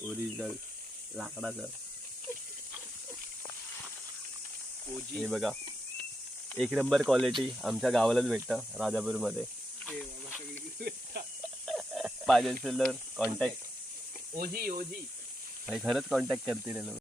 Original लाकडाचं. हे बघा एक नंबर क्वालिटी आमच्या गावालाच भेटतं राजापूरमध्ये. पाहिजे असेल तर कॉन्टॅक्ट. ओजी खरंच कॉन्टॅक्ट करतील.